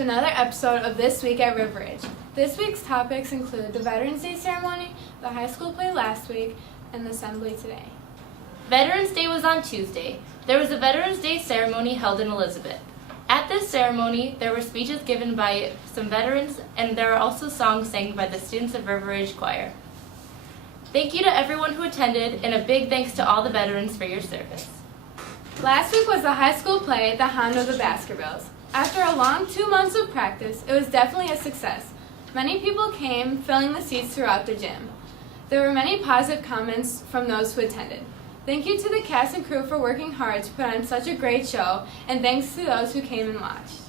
to another episode of This Week at River Ridge. This week's topics include the Veterans Day ceremony, the high school play last week, and the assembly today. Veterans Day was on Tuesday. There was a Veterans Day ceremony held in Elizabeth. At this ceremony, there were speeches given by some veterans, and there are also songs sang by the students of River Ridge Choir. Thank you to everyone who attended, and a big thanks to all the veterans for your service. Last week was the high school play, the Hanover Baskervilles. After a long 2 months of practice, it was definitely a success. Many people came, filling the seats throughout the gym. There were many positive comments from those who attended. Thank you to the cast and crew for working hard to put on such a great show, and thanks to those who came and watched.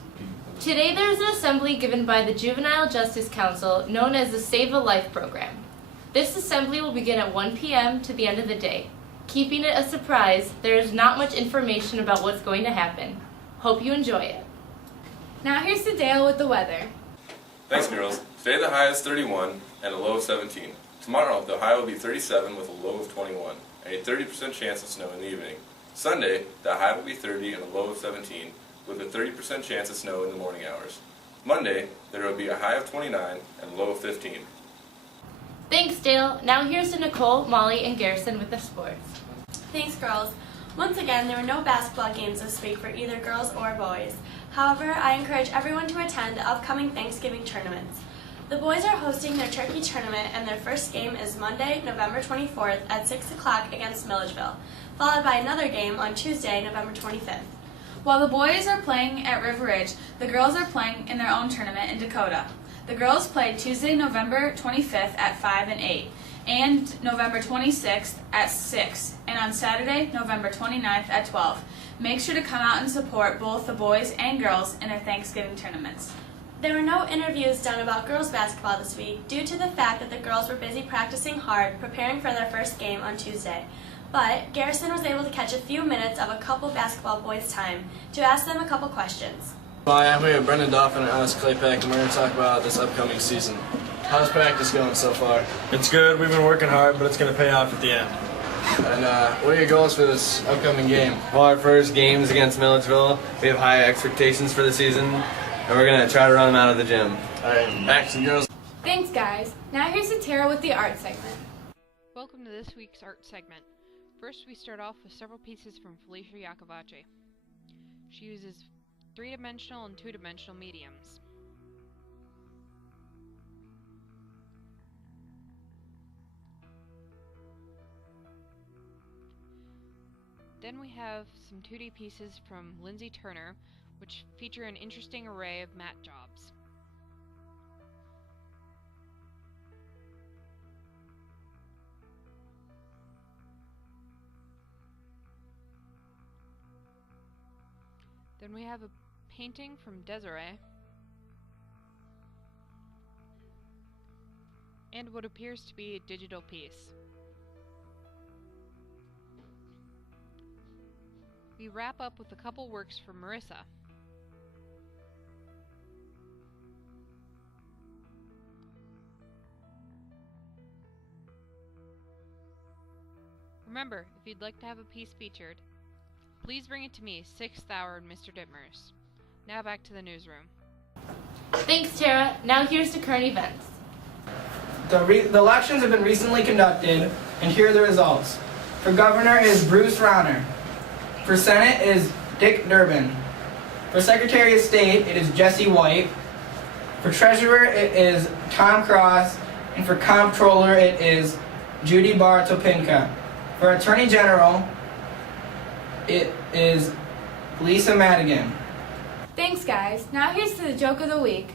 Today there is an assembly given by the Juvenile Justice Council known as the Save a Life program. This assembly will begin at 1 p.m. to the end of the day. Keeping it a surprise, there is not much information about what's going to happen. Hope you enjoy it. Now here's to Dale with the weather. Thanks, girls. Today the high is 31 and a low of 17. Tomorrow the high will be 37 with a low of 21 and a 30% chance of snow in the evening. Sunday the high will be 30 and a low of 17 with a 30% chance of snow in the morning hours. Monday there will be a high of 29 and a low of 15. Thanks, Dale. Now here's to Nicole, Molly, and Garrison with the sports. Thanks, girls. Once again, there were no basketball games this week for either girls or boys. However, I encourage everyone to attend the upcoming Thanksgiving tournaments. The boys are hosting their turkey tournament, and their first game is Monday, November 24th at 6 o'clock against Milledgeville, followed by another game on Tuesday, November 25th. While the boys are playing at River Ridge, the girls are playing in their own tournament in Dakota. The girls played Tuesday, November 25th at 5 and 8, and November 26th at 6, and on Saturday, November 29th at 12. Make sure to come out and support both the boys and girls in their Thanksgiving tournaments. There were no interviews done about girls basketball this week due to the fact that the girls were busy practicing hard, preparing for their first game on Tuesday. But Garrison was able to catch a few minutes of a couple basketball boys' time to ask them a couple questions. Hi, I'm here with Brendan Dauphin and Alex Claypack, and we're going to talk about this upcoming season. How's practice going so far? It's good. We've been working hard, but it's going to pay off at the end. And what are your goals for this upcoming game? Well, our first game's against Milledgeville. We have high expectations for the season, and we're going to try to run them out of the gym. All right, back to the girls. Thanks, guys. Now here's to Tara with the art segment. Welcome to this week's art segment. First, we start off with several pieces from Felicia Iacovacci. She uses 3-dimensional and 2-dimensional mediums. Then we have some 2D pieces from Lindsay Turner, which feature an interesting array of matte jobs. Then we have a painting from Desiree, and what appears to be a digital piece. We wrap up with a couple works from Marissa. Remember, if you'd like to have a piece featured, please bring it to me, 6th hour in Mr. Dittmers. Now back to the newsroom. Thanks, Tara. Now here's to current events. The elections have been recently conducted, and here are the results. For governor is Bruce Rauner. For Senate is Dick Durbin. For Secretary of State, it is Jesse White. For Treasurer, it is Tom Cross. And for Comptroller, it is Judy Bartopinka. For Attorney General, it is Lisa Madigan. Thanks, guys. Now here's to the joke of the week.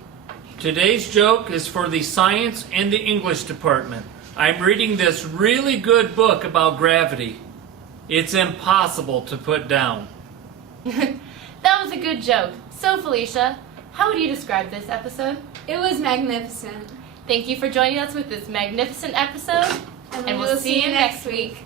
Today's joke is for the science and the English department. I'm reading this really good book about gravity. It's impossible to put down. That was a good joke. So, Felicia, how would you describe this episode? It was magnificent. Thank you for joining us with this magnificent episode, and we'll see you next week.